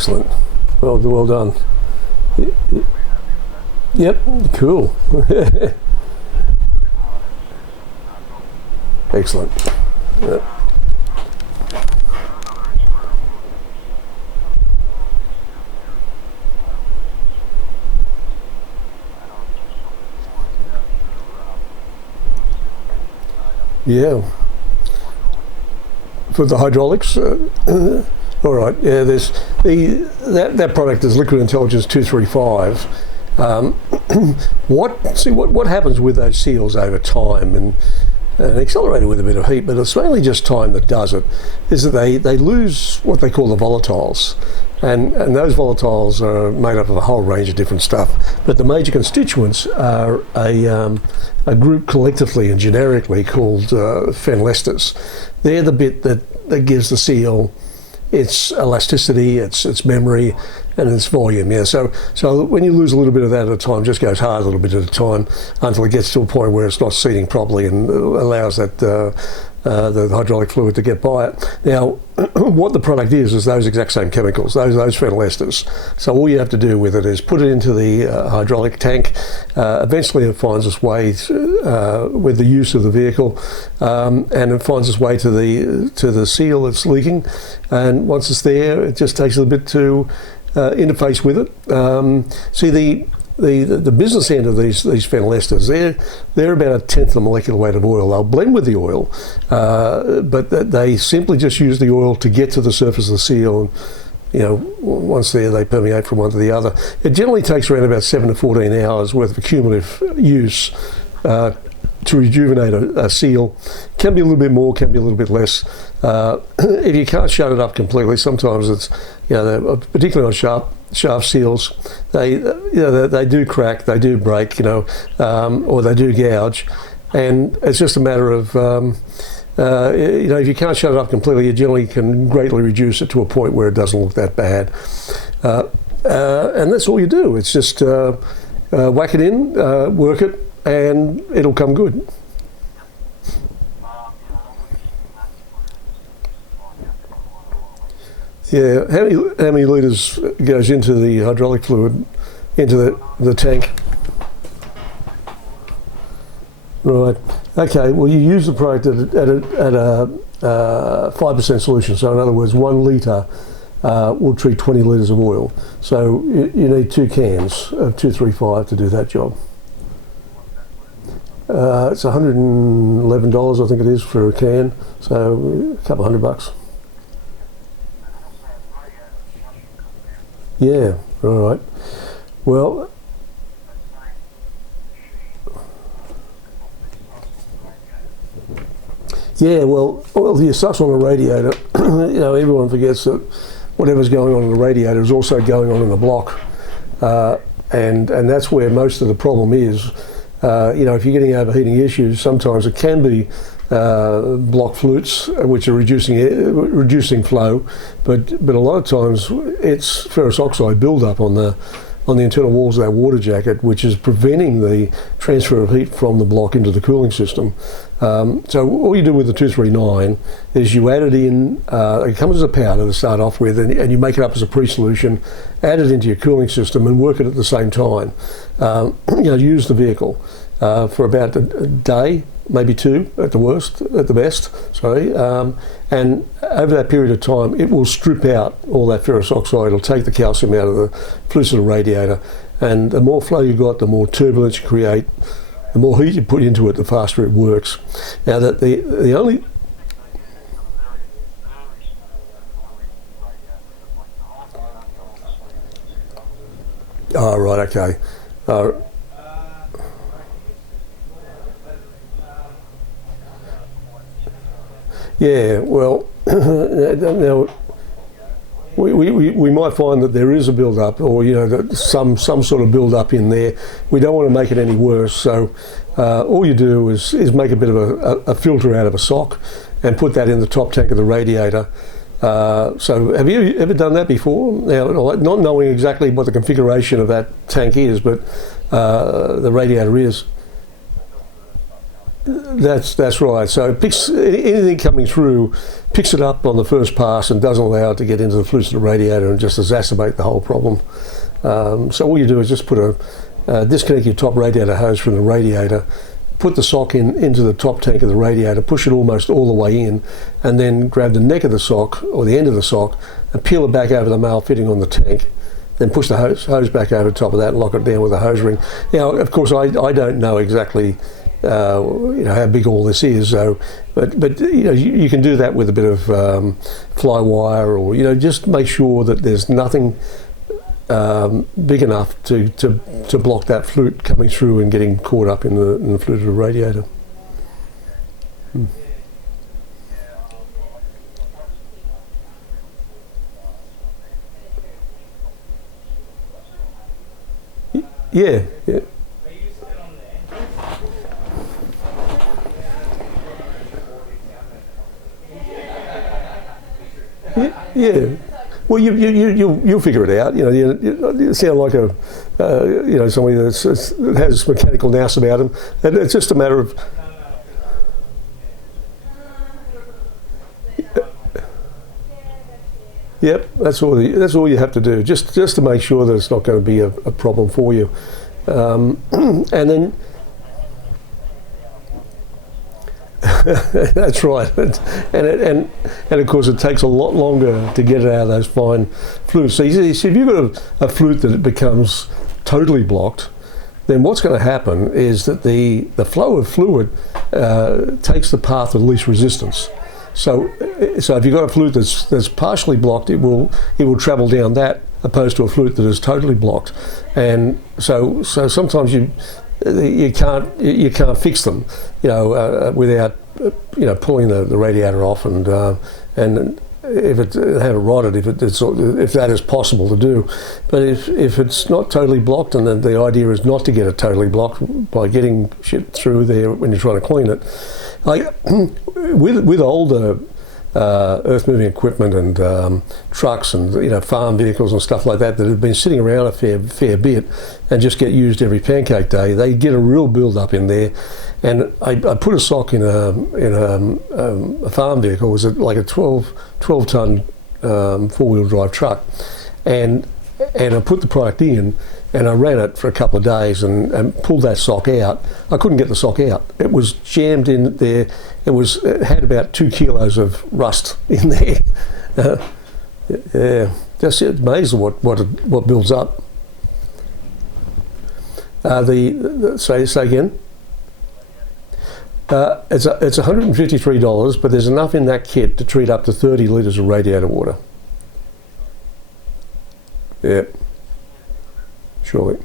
Excellent. Well done. Yep, cool. Excellent. Yep. Yeah. For the hydraulics, all right. Yeah, there's that product is Liquid Intelligence 235. What happens with those seals over time, and accelerated with a bit of heat, but it's mainly just time that does it, is that they lose what they call the volatiles. And those volatiles are made up of a whole range of different stuff. But the major constituents are a group collectively and generically called phenol esters. They're the bit that gives the seal its elasticity, its memory, and its volume. Yeah. So when you lose a little bit of that at a time, just goes hard a little bit at a time until it gets to a point where it's not seating properly and allows that the hydraulic fluid to get by it. Now, what the product is those exact same chemicals, those phenol esters. So all you have to do with it is put it into the hydraulic tank. Eventually it finds its way with the use of the vehicle, and it finds its way to the seal that's leaking. And once it's there, it just takes a little bit to interface with it. See, the business end of these phenol esters, they're about a tenth the molecular weight of oil. They'll blend with the oil, but they simply just use the oil to get to the surface of the seal. And, once there, they permeate from one to the other. It generally takes around about 7 to 14 hours worth of cumulative use to rejuvenate a seal. Can be a little bit more, can be a little bit less. If you can't shut it up completely, sometimes it's, particularly on shaft seals, they do crack, they do break, or they do gouge, and it's just a matter of if you can't shut it up completely, you generally can greatly reduce it to a point where it doesn't look that bad, and that's all you do. It's just whack it in, work it, and it'll come good. Yeah, how many litres goes into the hydraulic fluid, into the tank? Right. Okay. Well, you use the product at a 5% solution. So in other words, 1 litre will treat 20 litres of oil. So you need 2 cans of 235 to do that job. It's $111, I think it is, for a can. So a couple $100. Yeah, all right. Well, yeah, well, the sucks on the radiator, everyone forgets that whatever's going on in the radiator is also going on in the block. And that's where most of the problem is. If you're getting overheating issues, sometimes it can be block flutes, which are reducing flow, but a lot of times it's ferrous oxide buildup on the internal walls of that water jacket, which is preventing the transfer of heat from the block into the cooling system. So all you do with the 239 is you add it in. It comes as a powder to start off with, and you make it up as a pre-solution, add it into your cooling system, and work it at the same time. Use the vehicle for about a day, maybe 2 at the best. And over that period of time, it will strip out all that ferrous oxide. It'll take the calcium out of the fluid of the radiator, and the more flow you got, the more turbulence you create, the more heat you put into it, the faster it works. Now that the only right, okay. Yeah, well, now we might find that there is a build-up, or that some sort of build-up in there. We don't want to make it any worse, so all you do is make a bit of a filter out of a sock and put that in the top tank of the radiator. So have you ever done that before? Now, not knowing exactly what the configuration of that tank is, but the radiator is. That's right. So it picks anything coming through, picks it up on the first pass and doesn't allow it to get into the flutes of the radiator and just exacerbate the whole problem. So all you do is just put disconnect your top radiator hose from the radiator, put the sock into the top tank of the radiator, push it almost all the way in, and then grab the neck of the sock or the end of the sock and peel it back over the male fitting on the tank. Then push the hose back over the top of that and lock it down with a hose ring. Now, of course, I don't know exactly how big all this is, so but you can do that with a bit of fly wire, or just make sure that there's nothing big enough to block that flute coming through and getting caught up in the flute of the radiator. Yeah. Yeah. Well, you'll figure it out. You sound like somebody that has mechanical nous about them. And it's just a matter of. Yep, that's all you have to do. Just to make sure that it's not going to be a problem for you, and then. That's right, and of course it takes a lot longer to get it out of those fine flutes. So if you've got a flute that becomes totally blocked, then what's going to happen is that the flow of fluid takes the path of least resistance. So if you've got a flute that's partially blocked, it will travel down that, opposed to a flute that is totally blocked, and so sometimes you can't fix them, without pulling the radiator off and if it have it rotted, if that is possible to do. But if it's not totally blocked, and then the idea is not to get it totally blocked by getting shit through there when you're trying to clean it. Like with older earth moving equipment and trucks and farm vehicles and stuff like that have been sitting around a fair bit and just get used every pancake day, they get a real build up in there. And I put a sock in a farm vehicle. It was like a 12 ton 4-wheel drive truck, and I put the product in and I ran it for a couple of days and pulled that sock out. I couldn't get the sock out. It was jammed in there. It had about 2 kilos of rust in there. Yeah, just amazing what builds up. Say again. It's $153, but there's enough in that kit to treat up to 30 litres of radiator water. Yeah, surely.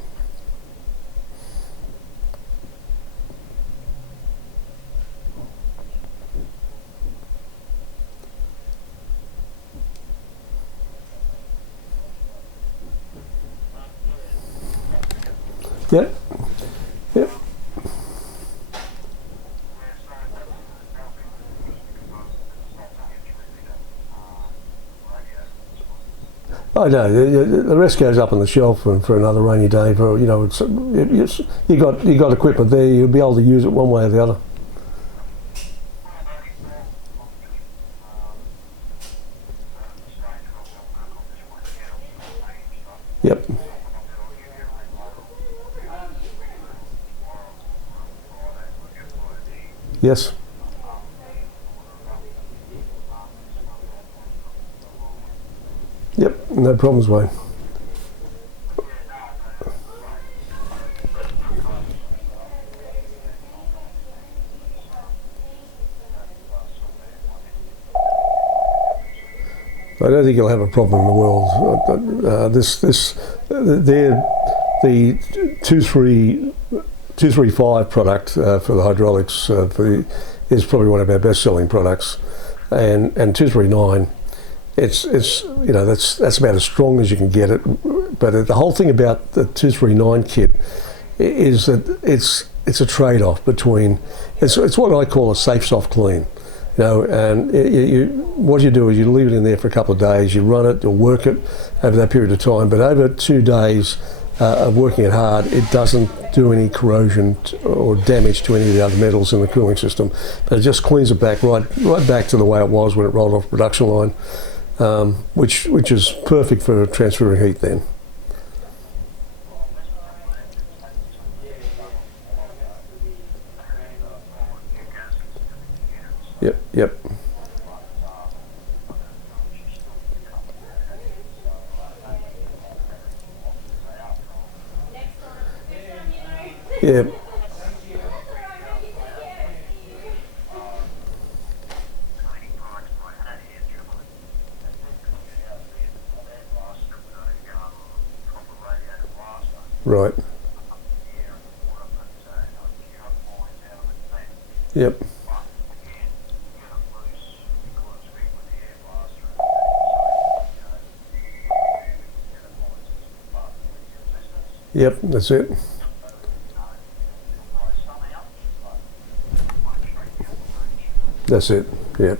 Yeah. Yep. I know the rest goes up on the shelf for another rainy day. You got equipment there. You'll be able to use it one way or the other. Yep. Yes. Yep, no problems, Wayne. I don't think you'll have a problem in the world. The 235 product for the hydraulics is probably one of our best-selling products, and 239. It's that's about as strong as you can get it. But the whole thing about the 239 kit is that it's a trade-off between it's what I call a safe soft clean. And what you do is you leave it in there for a couple of days, you run it or work it over that period of time, but over 2 days of working it hard, it doesn't do any corrosion or damage to any of the other metals in the cooling system, but it just cleans it back right back to the way it was when it rolled off the production line, which is perfect for transferring heat then. Yep, yep. Yeah. Right. Yep. Yep, that's it. That's it, yep.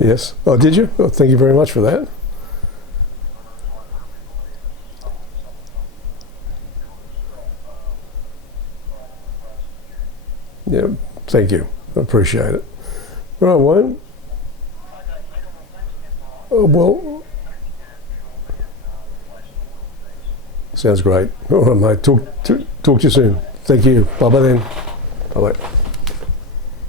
Yes. Oh, did you? Oh, thank you very much for that. Yeah, thank you. I appreciate it. Right, Wayne. Oh, well, sounds great. All right, mate. Talk to you soon. Thank you. Bye-bye then. Bye-bye.